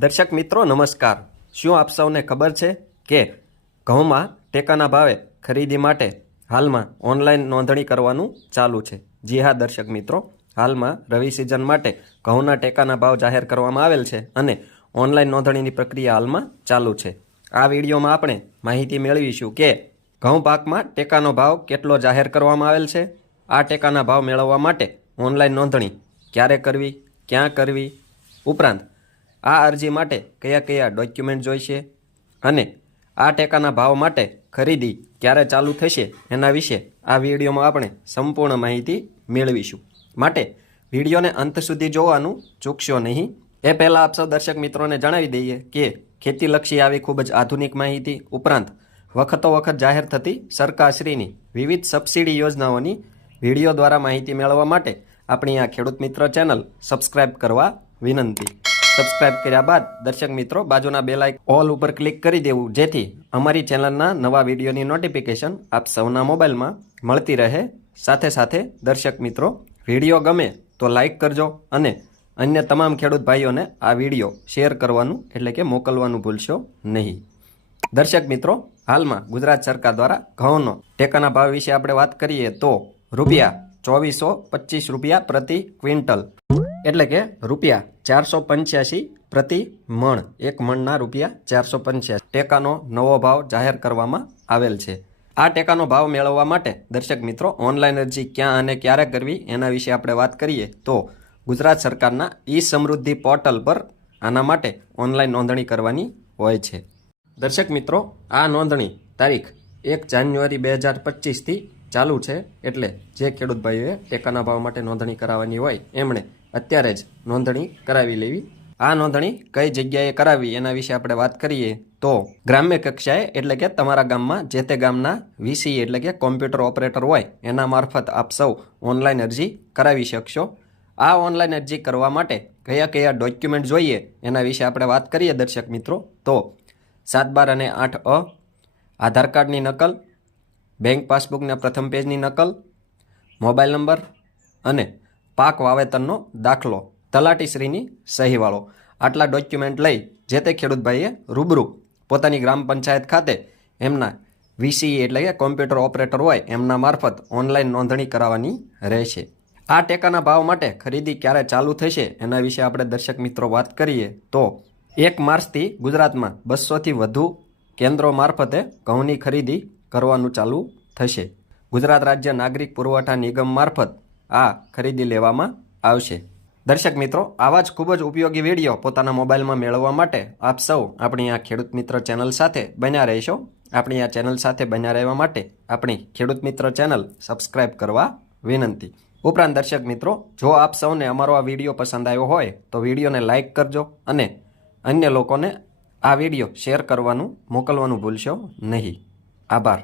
દર્શક મિત્રો, નમસ્કાર. શું આપ સૌને ખબર છે કે ઘઉંમાં ટેકાના ભાવે ખરીદી માટે હાલમાં ઓનલાઈન નોંધણી કરવાનું ચાલુ છે? જી હા, દર્શક મિત્રો. હાલમાં રવિ સિઝન માટે ઘઉંના ટેકાના ભાવ જાહેર કરવામાં આવેલ છે અને ઓનલાઈન નોંધણીની પ્રક્રિયા હાલમાં ચાલુ છે. આ વિડીયોમાં આપણે માહિતી મેળવીશું કે ઘઉં પાકમાં ટેકાનો ભાવ કેટલો જાહેર કરવામાં આવેલ છે? આ ટેકાના ભાવ મેળવવા માટે ઓનલાઈન નોંધણી ક્યારે કરવી, ક્યાં કરવી? ઉપરાંત આ અરજી માટે કયા કયા ડોક્યુમેન્ટ જોઈશે અને આ ટેકાના ભાવ માટે ખરીદી ક્યારે ચાલુ થશે એના વિશે આ વિડીયોમાં આપણે સંપૂર્ણ માહિતી મેળવીશું. માટે વિડીયોને અંત સુધી જોવાનું ચૂકશો નહીં. એ પહેલાં આપ સૌ દર્શક મિત્રોને જણાવી દઈએ કે ખેતીલક્ષી આવી ખૂબ જ આધુનિક માહિતી ઉપરાંત વખતો વખત જાહેર થતી સરકારશ્રીની વિવિધ સબસિડી યોજનાઓની વીડિયો દ્વારા માહિતી મેળવવા માટે આપણી આ ખેડૂત મિત્ર ચેનલ સબસ્ક્રાઇબ કરવા વિનંતી. સબસ્ક્રાઇબ કર્યા બાદ દર્શક મિત્રો બાજુના બે લાઇક ઓલ ઉપર ક્લિક કરી દેવું. જેથી અમારી ચેનલના નવા વિડીયોની નોટિફિકેશન આપ સૌના મોબાઈલમાં મળતી રહે. સાથે સાથે દર્શક મિત્રો, વીડિયો ગમે તો લાઇક કરજો અને અન્ય તમામ ખેડૂત ભાઈઓને આ વીડિયો શેર કરવાનું એટલે કે મોકલવાનું ભૂલશો નહીં. દર્શક મિત્રો, હાલમાં ગુજરાત સરકાર દ્વારા ઘઉંનો ટેકાના ભાવ વિશે આપણે વાત કરીએ તો રૂપિયા ચોવીસો પચીસ રૂપિયા પ્રતિ ક્વિન્ટલ. એટલે કે રૂપિયા ચારસો પંચ્યાસી પ્રતિ મણ. એક મણના રૂપિયા ચારસો પંચ્યાસી. ટેકાનો નવો ભાવ જાહેર કરવામાં આવેલ છે. આ ટેકાનો ભાવ મેળવવા માટે દર્શક મિત્રો ઓનલાઈન અરજી ક્યાં અને ક્યારે કરવી એના વિશે આપણે વાત કરીએ તો ગુજરાત સરકારના ઈ સમૃદ્ધિ પોર્ટલ પર આના માટે ઓનલાઈન નોંધણી કરવાની હોય છે. દર્શક મિત્રો, આ નોંધણી તારીખ એક જાન્યુઆરી બે હજાર પચીસથી ચાલુ છે એટલે જે ખેડૂત ભાઈઓએ ટેકાના ભાવ માટે નોંધણી કરાવવાની હોય, એમણે અત્યારે જ નોંધણી કરાવી લેવી. આ નોંધણી કઈ જગ્યાએ કરાવી એના વિશે આપણે વાત કરીએ તો ગ્રામ્ય કક્ષાએ, એટલે કે તમારા ગામમાં જે તે ગામના વીસી, એટલે કે કોમ્પ્યુટર ઓપરેટર હોય, એના મારફત આપ સૌ ઓનલાઈન અરજી કરાવી શકશો. આ ઓનલાઈન અરજી કરવા માટે કયા કયા ડોક્યુમેન્ટ જોઈએ એના વિશે આપણે વાત કરીએ દર્શક મિત્રો. તો સાત બાર અને આઠ અ, આધાર કાર્ડની નકલ, બેંક પાસબુકના પ્રથમ પેજની નકલ, મોબાઈલ નંબર અને પાક વાવેતરનો દાખલો. તલાટીશ્રીની સહીવાળો. આટલા ડોક્યુમેન્ટ લઈ જે તે ખેડૂતભાઈએ રૂબરૂ પોતાની ગ્રામ પંચાયત ખાતે એમના વીસી એટલે કે કોમ્પ્યુટર ઓપરેટર હોય એમના મારફત ઓનલાઈન નોંધણી કરાવવાની રહેશે. આ ટેકાના ભાવ માટે ખરીદી ક્યારે ચાલુ થશે એના વિશે આપણે દર્શક મિત્રો વાત કરીએ તો એક માર્ચથી ગુજરાતમાં બસોથી વધુ કેન્દ્રો મારફતે ઘઉંની ખરીદી કરવાનું ચાલુ થશે. ગુજરાત રાજ્ય નાગરિક પુરવઠા નિગમ મારફત આ ખરીદી લેવામાં આવશે. દર્શક મિત્રો, આવા જ ખૂબ જ ઉપયોગી વીડિયો પોતાના મોબાઈલમાં મેળવવા માટે આપ સૌ આપણી આ ખેડૂત મિત્ર ચેનલ સાથે બન્યા રહેશો. આપણી આ ચેનલ સાથે બન્યા રહેવા માટે આપણી ખેડૂત મિત્ર ચેનલ સબસ્ક્રાઈબ કરવા વિનંતી. ઉપરાંત દર્શક મિત્રો, જો આપ સૌને અમારો આ વીડિયો પસંદ આવ્યો હોય, તો વિડીયોને લાઇક કરજો અને અન્ય લોકોને આ વીડિયો શેર કરવાનું મોકલવાનું ભૂલશો નહીં. આભાર.